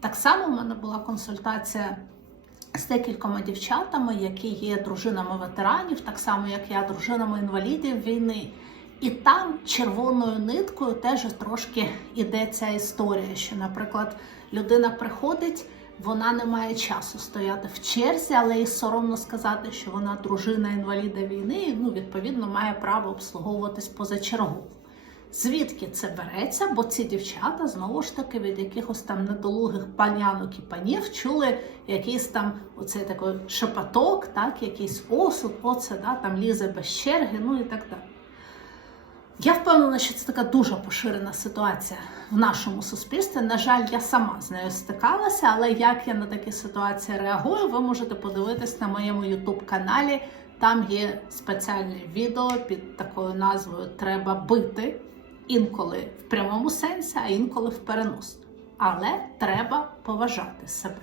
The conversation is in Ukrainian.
Так само в мене була консультація з декількома дівчатами, які є дружинами ветеранів, так само як я, дружинами інвалідів війни. І там червоною ниткою теж трошки іде ця історія, що, наприклад, людина приходить, вона не має часу стояти в черзі, але їй соромно сказати, що вона дружина інваліда війни, і ну, відповідно має право обслуговуватись позачергово. Звідки це береться? Бо ці дівчата знову ж таки від якихось там недолугих панянок і панів чули якийсь там оцей такий шепоток, так, якийсь осуд, оце да, там лізе без черги, ну і так далі. Я впевнена, що це така дуже поширена ситуація в нашому суспільстві. На жаль, я сама з нею стикалася, але як я на такі ситуації реагую, ви можете подивитись на моєму youtube каналі. Там є спеціальне відео під такою назвою Треба бити інколи в прямому сенсі, а інколи в перенос. Але треба поважати себе.